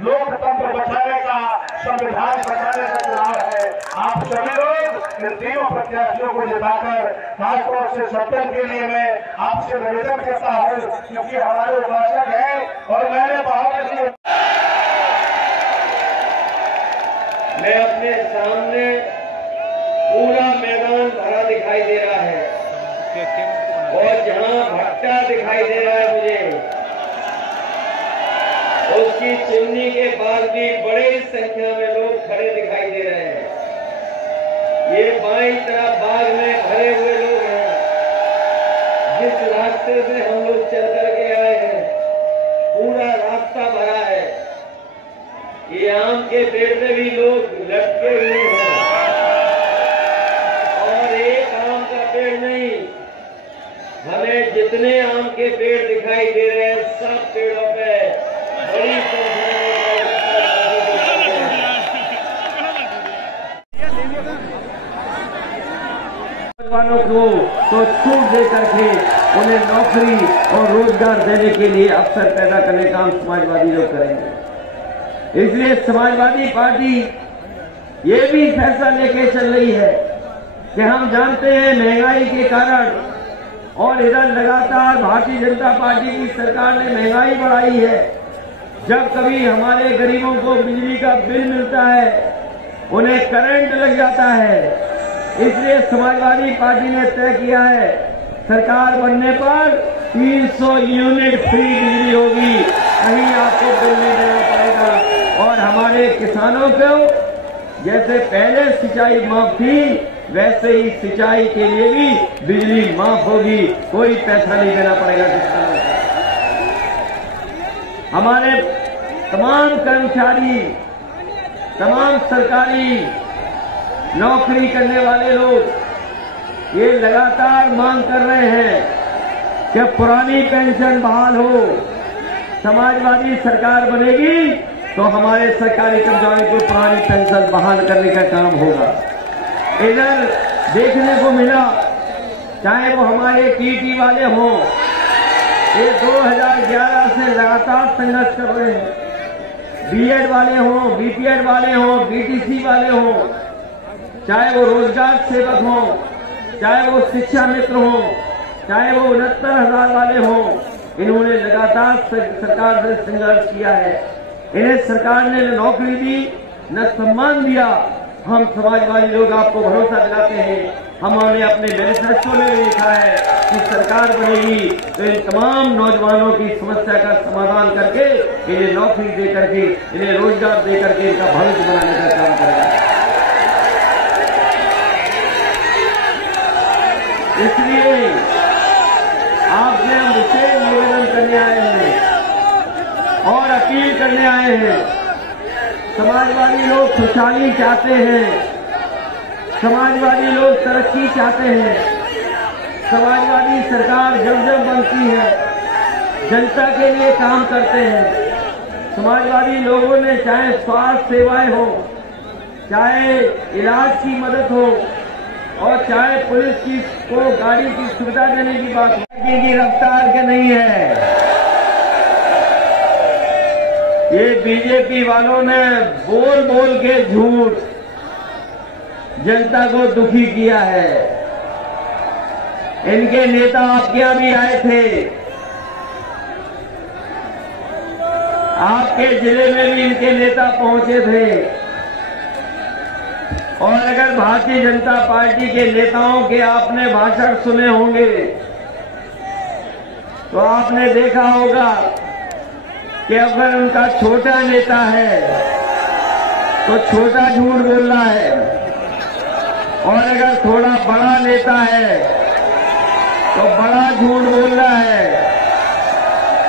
लोकतंत्र बचाने का, संविधान बचाने का चुनाव है। आप सभी लोग इन तीनों प्रत्याशियों को जिताकर खासतौर से सत्तर के लिए मैं आपसे निवेदन करता हूँ, क्योंकि हमारे उपासक हैं और मैंने बहुत मैं अपने सामने पूरा मैदान भरा दिखाई दे रहा है और जहां भट्टा दिखाई दे रहा है मुझे, उसकी चिमनी के पास भी बड़ी संख्या में लोग खड़े दिखाई दे रहे हैं। ये बाईं तरफ बाग में भरे हुए लोग हैं। जिस रास्ते से हम लोग चल करके आए हैं पूरा रास्ता भरा है। ये आम के पेड़ में भी लोग लटके हुए हैं और एक आम का पेड़ नहीं, हमें जितने आम के पेड़ दिखाई दे रहे हैं सब पेड़ों पे बड़ी नौजवानों को तो छूट दे करके उन्हें नौकरी और रोजगार देने के लिए अवसर पैदा करने का काम समाजवादी लोग करेंगे। इसलिए समाजवादी पार्टी ये भी फैसला लेके चल रही है कि हम जानते हैं महंगाई के कारण और इधर लगातार भारतीय जनता पार्टी की सरकार ने महंगाई बढ़ाई है। जब कभी हमारे गरीबों को बिजली का बिल मिलता है, उन्हें करंट लग जाता है। इसलिए समाजवादी पार्टी ने तय किया है सरकार बनने पर 300 यूनिट फ्री बिजली होगी, कहीं आपको बिल नहीं देना पड़ेगा। और हमारे किसानों को जैसे पहले सिंचाई माफ थी, वैसे ही सिंचाई के लिए भी बिजली माफ होगी, कोई पैसा नहीं देना पड़ेगा किसानों को। हमारे तमाम कर्मचारी, तमाम सरकारी नौकरी करने वाले लोग ये लगातार मांग कर रहे हैं कि पुरानी पेंशन बहाल हो। समाजवादी सरकार बनेगी तो हमारे सरकारी कर्मचारियों को पुरानी पेंशन बहाल करने का काम होगा। इधर देखने को मिला, चाहे वो हमारे टीटी वाले हों, ये 2011 से लगातार संघर्ष कर रहे हैं। बीएड वाले हों, बीपीएड वाले हों, बीटीसी वाले हों, चाहे वो रोजगार सेवक हों, चाहे वो शिक्षा मित्र हों, चाहे वो 69,000 वाले हों, इन्होंने लगातार सरकार से संघर्ष किया है। इन्हें सरकार ने न नौकरी दी न सम्मान दिया। हम समाजवादी लोग आपको भरोसा दिलाते हैं, हमने अपने मैनिफेस्टो में लिखा है कि सरकार बनेगी तो इन तमाम नौजवानों की समस्या का समाधान करके इन्हें नौकरी दे करके, इन्हें रोजगार दे करके इनका भविष्य बनाने का काम करेगा। इसलिए आपसे हम विशेष निवेदन करने आए हैं और अपील करने आए हैं। समाजवादी लोग खुशहाली चाहते हैं, समाजवादी लोग तरक्की चाहते हैं। समाजवादी सरकार जब जब बनती है जनता के लिए काम करते हैं। समाजवादी लोगों ने चाहे स्वास्थ्य सेवाएं हो, चाहे इलाज की मदद हो और चाहे पुलिस की को गाड़ी की सुविधा देने की बात हो, की रफ्तार के नहीं है। ये बीजेपी वालों ने बोल बोल के झूठ जनता को दुखी किया है। इनके नेता आपके यहां भी आए थे। आपके जिले में भी इनके नेता पहुंचे थे और अगर भारतीय जनता पार्टी के नेताओं के आपने भाषण सुने होंगे तो आपने देखा होगा कि अगर उनका छोटा नेता है तो छोटा झूठ बोल रहा है और अगर थोड़ा बड़ा नेता है तो बड़ा झूठ बोल रहा है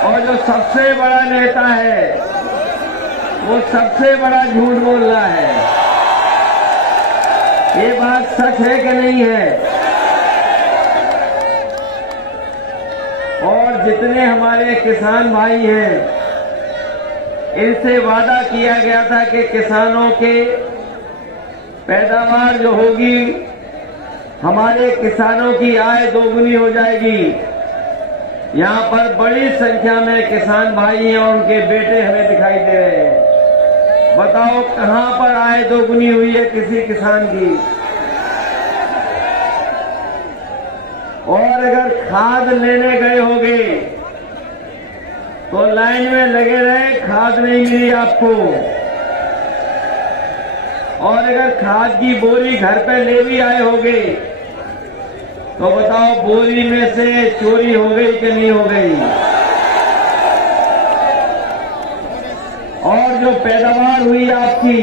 और जो सबसे बड़ा नेता है वो सबसे बड़ा झूठ बोल रहा है। ये बात सच है कि नहीं है? और जितने हमारे किसान भाई हैं इनसे वादा किया गया था कि किसानों के पैदावार जो होगी हमारे किसानों की आय दोगुनी हो जाएगी। यहां पर बड़ी संख्या में किसान भाई हैं और उनके बेटे हमें दिखाई दे रहे हैं। बताओ कहां पर आय दोगुनी हुई है किसी किसान की? और अगर खाद लेने गए होगे तो लाइन में लगे रहे, खाद नहीं मिली आपको। और अगर खाद की बोरी घर पे ले भी आए होगे तो बताओ बोरी में से चोरी हो गई कि नहीं हो गई? और जो पैदावार हुई आपकी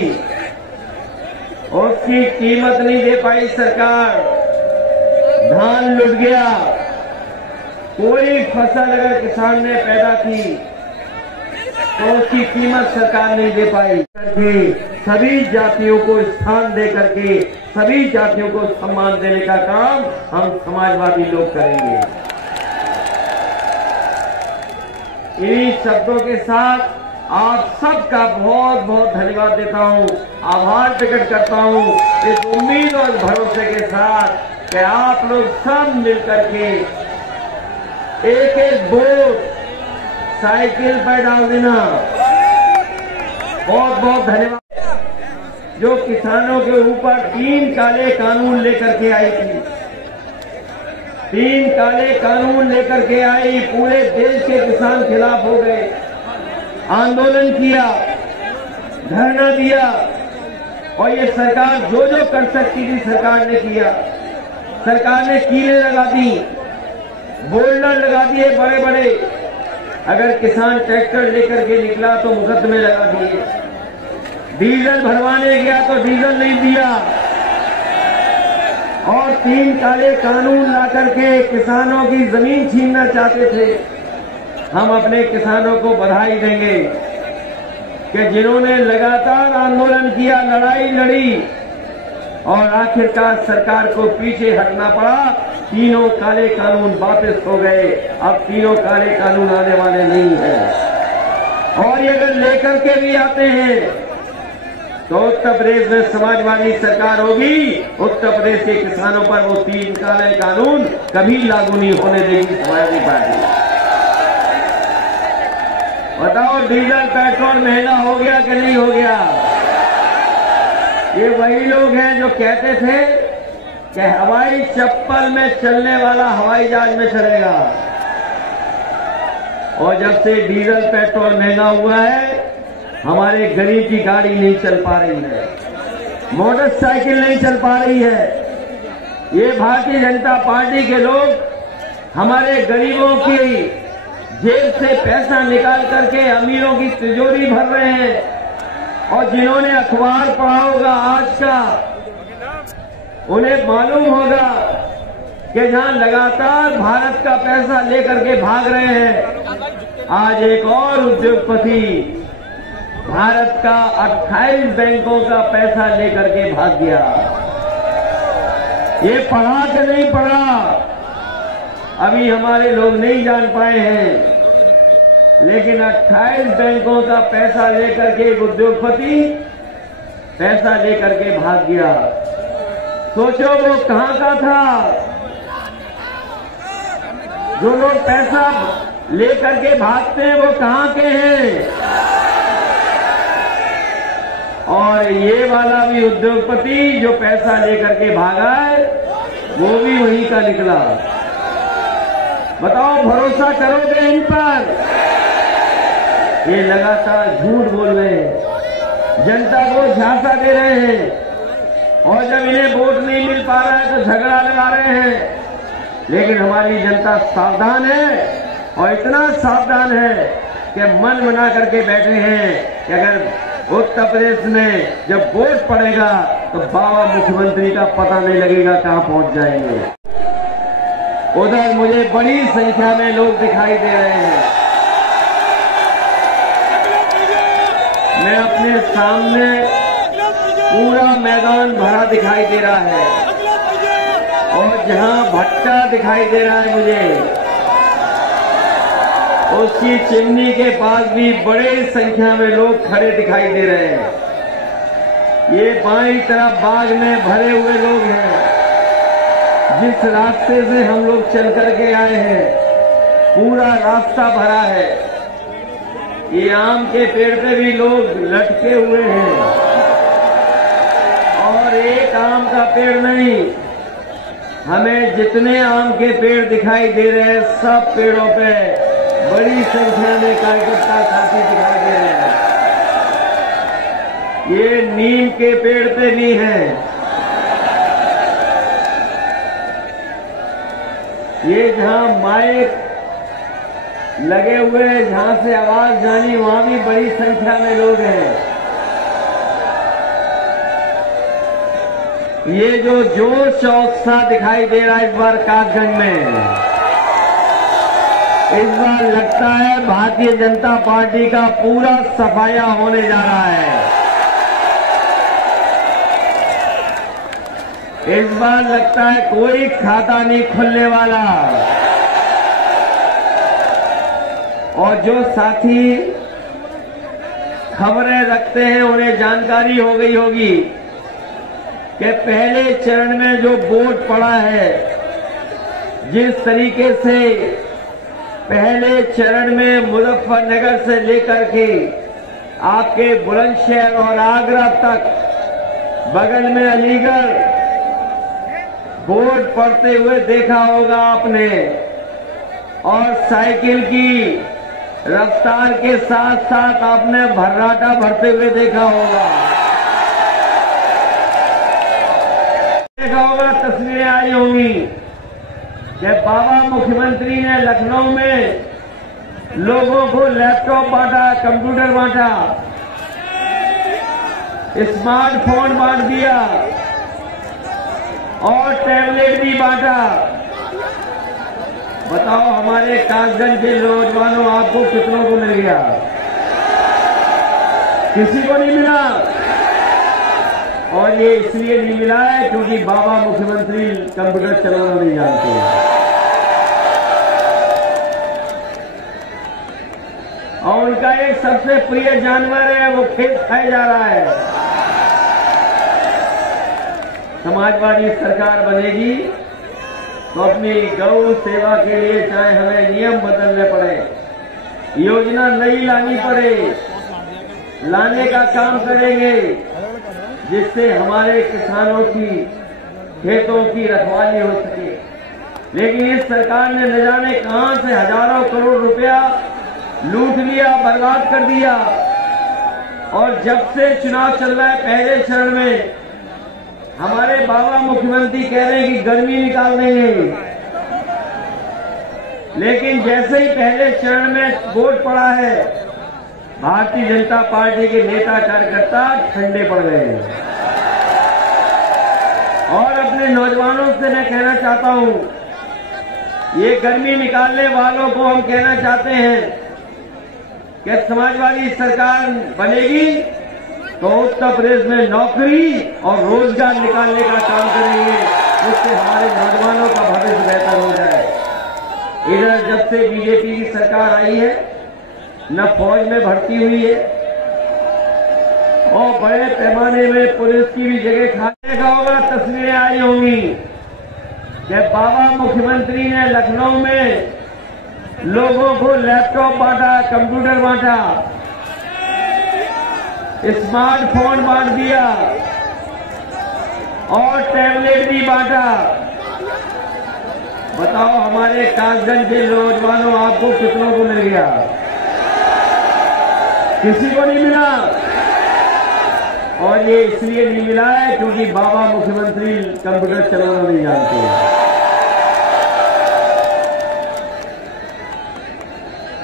उसकी कीमत नहीं दे पाई सरकार, धान लुट गया। कोई फसल अगर किसान ने पैदा की तो उसकी कीमत सरकार नहीं दे पाई। सभी जातियों को स्थान दे करके सभी जातियों को सम्मान देने का काम हम समाजवादी लोग करेंगे। इन्हीं शब्दों के साथ आप सबका बहुत बहुत धन्यवाद देता हूं, आभार प्रकट करता हूं इस उम्मीद और भरोसे के साथ कि आप लोग सब मिलकर के एक एक वोट साइकिल पर डाल देना। बहुत बहुत धन्यवाद। जो किसानों के ऊपर 3 काले कानून लेकर के आई थी, 3 काले कानून लेकर के आई, पूरे देश के किसान खिलाफ हो गए, आंदोलन किया, धरना दिया और ये सरकार जो जो कर सकती थी सरकार ने किया। सरकार ने कीलें लगा दी, बोल्डर लगा दिए बड़े बड़े। अगर किसान ट्रैक्टर लेकर के निकला तो मुकदमे लगा दिए, डीजल भरवाने गया तो डीजल नहीं दिया और 3 काले कानून ला करके किसानों की जमीन छीनना चाहते थे। हम अपने किसानों को बधाई देंगे कि जिन्होंने लगातार आंदोलन किया, लड़ाई लड़ी और आखिरकार सरकार को पीछे हटना पड़ा। तीनों काले कानून वापस हो गए, अब तीनों काले कानून आने वाले नहीं हैं। और ये अगर लेकर के भी आते हैं तो उत्तर प्रदेश में समाजवादी सरकार होगी, उत्तर प्रदेश के किसानों पर वो 3 काले कानून कभी लागू नहीं होने देगी समाजवादी पार्टी। बताओ डीजल पेट्रोल महंगा हो गया कि नहीं हो गया? ये वही लोग हैं जो कहते थे कि हवाई चप्पल में चलने वाला हवाई जहाज में चलेगा, और जब से डीजल पेट्रोल महंगा हुआ है हमारे गरीब की गाड़ी नहीं चल पा रही है, मोटरसाइकिल नहीं चल पा रही है। ये भारतीय जनता पार्टी के लोग हमारे गरीबों की जेब से पैसा निकाल करके अमीरों की तिजोरी भर रहे हैं। और जिन्होंने अखबार पढ़ा होगा आज का, उन्हें मालूम होगा कि जहां लगातार भारत का पैसा लेकर के भाग रहे हैं, आज एक और उद्योगपति भारत का 28 बैंकों का पैसा लेकर के भाग गया। ये पढ़ा कि नहीं पढ़ा अभी हमारे लोग नहीं जान पाए हैं, लेकिन 28 बैंकों का पैसा लेकर के एक उद्योगपति पैसा लेकर के भाग गया। सोचो वो कहां का था? जो लोग पैसा लेकर के भागते हैं वो कहां के हैं? और ये वाला भी उद्योगपति जो पैसा लेकर के भागा है वो भी वहीं का निकला। बताओ भरोसा करोगे इन पर? ये लगातार झूठ बोल रहे हैं, जनता को झांसा दे रहे हैं, और जब इन्हें वोट नहीं मिल पा रहा है तो झगड़ा लगा रहे हैं। लेकिन हमारी जनता सावधान है, और इतना सावधान है कि मन बना करके बैठे हैं कि अगर उत्तर प्रदेश में जब वोट पड़ेगा तो बाबा मुख्यमंत्री का पता नहीं लगेगा कहां पहुंच जाएंगे। उधर मुझे बड़ी संख्या में लोग दिखाई दे रहे हैं। मैं अपने सामने पूरा मैदान भरा दिखाई दे रहा है, और जहां भट्टा दिखाई दे रहा है मुझे, उसकी चिमनी के पास भी बड़ी संख्या में लोग खड़े दिखाई दे रहे हैं। ये बाईं तरफ बाग में भरे हुए लोग हैं। जिस रास्ते से हम लोग चल करके आए हैं, पूरा रास्ता भरा है। ये आम के पेड़ पे भी लोग लटके हुए हैं, और एक आम का पेड़ नहीं, हमें जितने आम के पेड़ दिखाई दे रहे हैं, सब पेड़ों पे बड़ी संख्या में कार्यकर्ता साथी दिखाई दे रहे हैं। ये नीम के पेड़ पे भी हैं। ये जहां माइक लगे हुए हैं, जहां से आवाज जानी, वहां भी बड़ी संख्या में लोग हैं। ये जो जोश और उत्साह दिखाई दे रहा है इस बार कासगंज में, इस बार लगता है भारतीय जनता पार्टी का पूरा सफाया होने जा रहा है। इस बार लगता है कोई खाता नहीं खुलने वाला। और जो साथी खबरें रखते हैं उन्हें जानकारी हो गई होगी कि पहले चरण में जो वोट पड़ा है, जिस तरीके से पहले चरण में मुजफ्फरनगर से लेकर के आपके बुलंदशहर और आगरा तक, बगल में अलीगढ़, वोट पड़ते हुए देखा होगा आपने, और साइकिल की रफ्तार के साथ साथ आपने भर्राटा भरते हुए देखा होगा। देखा होगा, तस्वीरें आई होंगी कि बाबा मुख्यमंत्री ने लखनऊ में लोगों को लैपटॉप बांटा, कंप्यूटर बांटा, स्मार्टफोन बांट दिया और टैबलेट भी बांटा। बताओ हमारे कासगंज के नौजवानों, आपको कितनों को मिल गया? किसी को नहीं मिला। और ये इसलिए नहीं मिला है क्योंकि बाबा मुख्यमंत्री कंप्यूटर चलाना नहीं जानते हैं। और उनका एक सबसे प्रिय जानवर है, वो खेत खाए जा रहा है। समाजवादी सरकार बनेगी तो अपनी गौ सेवा के लिए चाहे हमें नियम बदलने पड़े, योजना नई लानी पड़े, लाने का काम करेंगे, जिससे हमारे किसानों की खेतों की रखवाली हो सके। लेकिन इस सरकार ने न जाने कहां से हजारों करोड़ रुपया लूट लिया, बर्बाद कर दिया। और जब से चुनाव चल रहा है, पहले चरण में हमारे बाबा मुख्यमंत्री कह रहे हैं कि गर्मी निकाल देंगे, लेकिन जैसे ही पहले चरण में वोट पड़ा है, भारतीय जनता पार्टी के नेता कार्यकर्ता ठंडे पड़ गए हैं। और अपने नौजवानों से मैं कहना चाहता हूं, ये गर्मी निकालने वालों को हम कहना चाहते हैं कि समाजवादी सरकार बनेगी तो उत्तर प्रदेश में नौकरी और रोजगार निकालने का काम करेंगे, जिससे हमारे नौजवानों का भविष्य बेहतर हो जाए। इधर जब से बीजेपी की सरकार आई है, न फौज में भर्ती हुई है और बड़े पैमाने में पुलिस की भी जगह खाने का होगा। तस्वीरें आई होंगी कि बाबा मुख्यमंत्री ने लखनऊ में लोगों को लैपटॉप बांटा, कंप्यूटर बांटा, स्मार्टफोन बांट दिया और टैबलेट भी बांटा। बताओ हमारे कासगंज के नौजवानों, आपको कितनों को मिल गया? किसी को नहीं मिला। और ये इसलिए नहीं मिला है क्योंकि बाबा मुख्यमंत्री कंप्यूटर चलाना नहीं जानते हैं।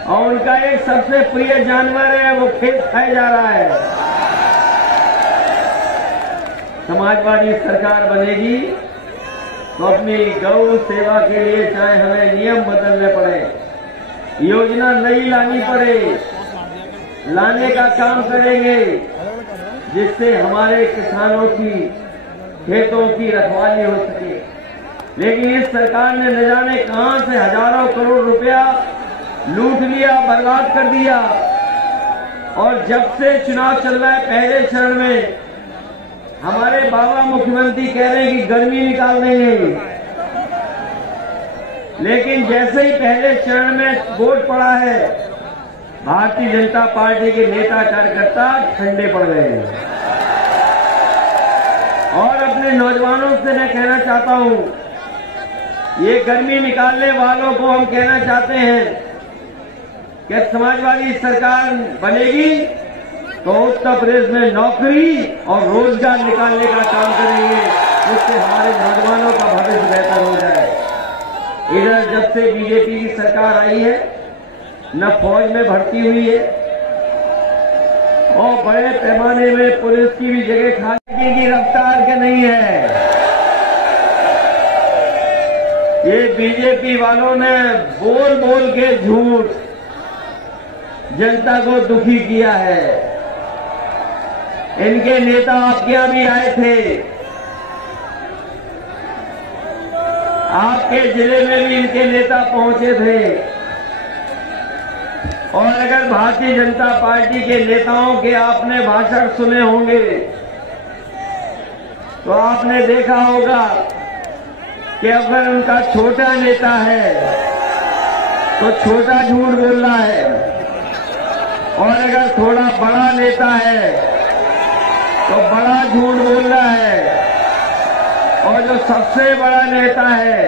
और उनका एक सबसे प्रिय जानवर है, वो खेत खाए जा रहा है। समाजवादी सरकार बनेगी तो अपनी गौ सेवा के लिए चाहे हमें नियम बदलने पड़े, योजना नई लानी पड़े, लाने का काम करेंगे, जिससे हमारे किसानों की खेतों की रखवाली हो सके। लेकिन इस सरकार ने न जाने कहां से हजारों करोड़ रुपया लूट लिया, बर्बाद कर दिया। और जब से चुनाव चल रहा है, पहले चरण में हमारे बाबा मुख्यमंत्री कह रहे हैं कि गर्मी निकाल देंगे, लेकिन जैसे ही पहले चरण में वोट पड़ा है, भारतीय जनता पार्टी के नेता कार्यकर्ता ठंडे पड़ गए हैं। और अपने नौजवानों से मैं कहना चाहता हूं, ये गर्मी निकालने वालों को हम कहना चाहते हैं कि समाजवादी सरकार बनेगी तो उत्तर प्रदेश में नौकरी और रोजगार निकालने का काम करेंगे, जिससे हमारे नौजवानों का भविष्य बेहतर हो जाए। इधर जब से बीजेपी की सरकार आई है, न फौज में भर्ती हुई है और बड़े पैमाने में पुलिस की भी जगह खाने की रफ्तार के नहीं है। ये बीजेपी वालों ने बोल बोल के झूठ जनता को दुखी किया है। इनके नेता आपके यहां भी आए थे, आपके जिले में भी इनके नेता पहुंचे थे। और अगर भारतीय जनता पार्टी के नेताओं के आपने भाषण सुने होंगे तो आपने देखा होगा कि अगर उनका छोटा नेता है तो छोटा झूठ बोल रहा है, और अगर थोड़ा बड़ा नेता है तो बड़ा झूठ बोल रहा है, और जो सबसे बड़ा नेता है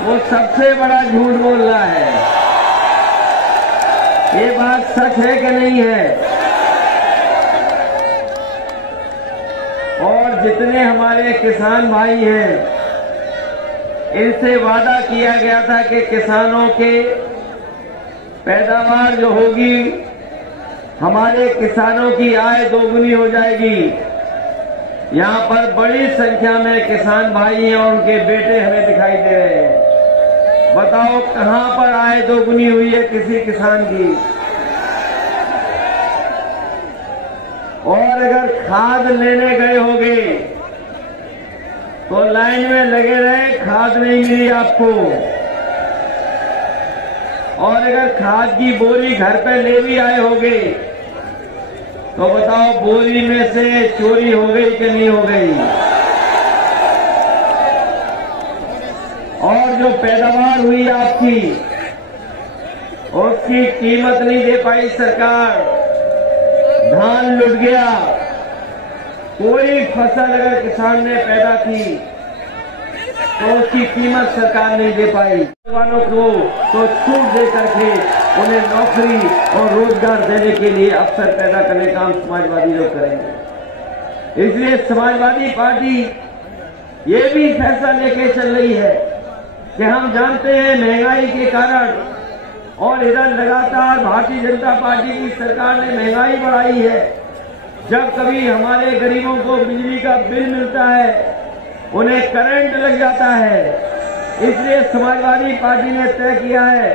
वो सबसे बड़ा झूठ बोल रहा है। ये बात सच है कि नहीं है? और जितने हमारे किसान भाई हैं, इनसे वादा किया गया था कि किसानों के पैदावार जो होगी, हमारे किसानों की आय दोगुनी हो जाएगी। यहां पर बड़ी संख्या में किसान भाई और उनके बेटे हमें दिखाई दे रहे हैं। बताओ कहां पर आय दोगुनी हुई है किसी किसान की? और अगर खाद लेने गए होगे तो लाइन में लगे रहे, खाद नहीं मिली आपको। और अगर खाद की बोरी घर पे ले भी आए होगे तो बताओ बोरी में से चोरी हो गई कि नहीं हो गई? और जो पैदावार हुई आपकी, उसकी कीमत नहीं दे पाई सरकार। धान लुट गया, कोई फसल अगर किसान ने पैदा की तो उसकी कीमत सरकार नहीं दे पाई। नौजवानों को तो छूट दे करके उन्हें नौकरी और रोजगार देने के लिए अवसर पैदा करने का काम समाजवादी लोग करेंगे। इसलिए समाजवादी पार्टी ये भी फैसला लेके चल रही है कि हम जानते हैं महंगाई के कारण, और इधर लगातार भारतीय जनता पार्टी की सरकार ने महंगाई बढ़ाई है। जब कभी हमारे गरीबों को बिजली का बिल मिलता है, उन्हें करंट लग जाता है। इसलिए समाजवादी पार्टी ने तय किया है,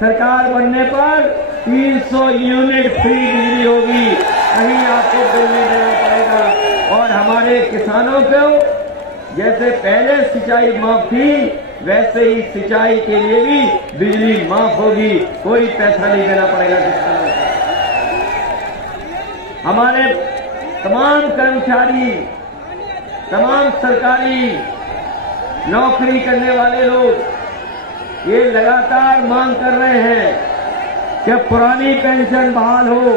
सरकार बनने पर 300 यूनिट फ्री बिजली होगी, कहीं आपको बिल नहीं देना पड़ेगा। और हमारे किसानों को जैसे पहले सिंचाई माफ थी, वैसे ही सिंचाई के लिए भी बिजली माफ होगी, कोई पैसा नहीं देना पड़ेगा किसानों को। हमारे तमाम कर्मचारी, तमाम सरकारी नौकरी करने वाले लोग ये लगातार मांग कर रहे हैं कि पुरानी पेंशन बहाल हो।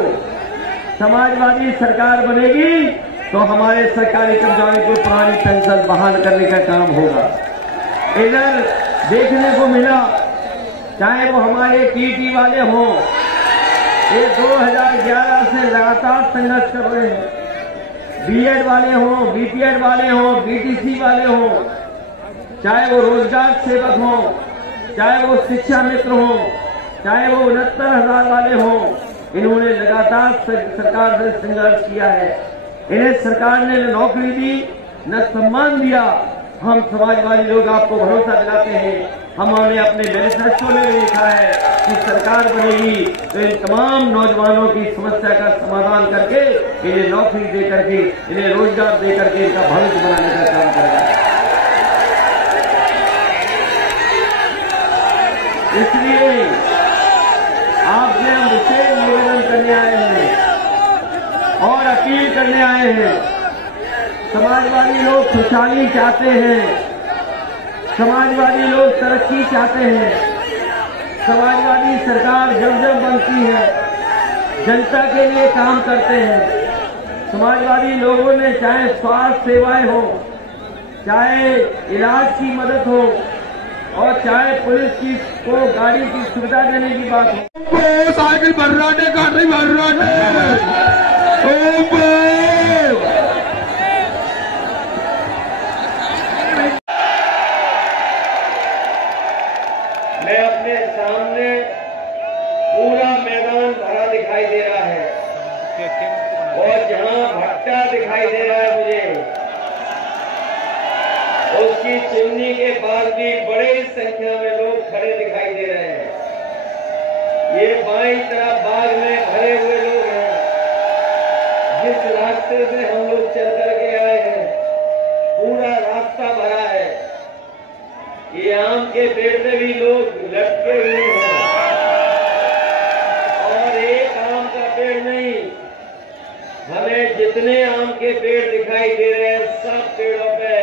समाजवादी सरकार बनेगी तो हमारे सरकारी कर्मचारियों को पुरानी पेंशन बहाल करने का काम होगा। इधर देखने को मिला, चाहे वो हमारे टीटी वाले हों, ये 2011 से लगातार संघर्ष कर रहे हैं। बीएड वाले हों, बीपीएड वाले हों, बीटीसी वाले हों, चाहे वो रोजगार सेवक हों, चाहे वो शिक्षा मित्र हों, चाहे वो 69,000 वाले हों, इन्होंने लगातार सरकार से संघर्ष किया है। इन्हें सरकार ने न नौकरी दी न सम्मान दिया। हम समाजवादी लोग आपको भरोसा दिलाते हैं, हमने अपने मैनिफेस्टो में लिखा है कि सरकार बनेगी तो इन तमाम नौजवानों की समस्या का समाधान करके इन्हें नौकरी दे करके, इन्हें रोजगार दे करके इनका भविष्य बनाने का काम करेगा। इसलिए आपसे हम विशेष निवेदन करने आए हैं और अपील करने आए हैं। समाजवादी लोग खुशहाली चाहते हैं, समाजवादी लोग तरक्की चाहते हैं, समाजवादी सरकार जब जब बनती है जनता के लिए काम करते हैं। समाजवादी लोगों ने चाहे स्वास्थ्य सेवाएं हो, चाहे इलाज की मदद हो और चाहे पुलिस की को गाड़ी की सुविधा देने की बात हो। साइकिल भर्राटे काट रही भर्राटे मैं अपने सामने पूरा मैदान भरा दिखाई दे रहा है और जहां भट्टा दिखाई दे रहा है मुझे, उसकी चिमनी के पास भी बड़ी संख्या में लोग खड़े दिखाई दे रहे हैं। ये बाईं तरफ बाग में भरे हुए लोग हैं। जिस रास्ते से हम लोग चल करके आए हैं पूरा रास्ता भरा है। ये आम के पेड़ में भी लोग लटके हुए हैं और एक आम का पेड़ नहीं, हमें जितने आम के पेड़ दिखाई दे रहे हैं सब पेड़ों पे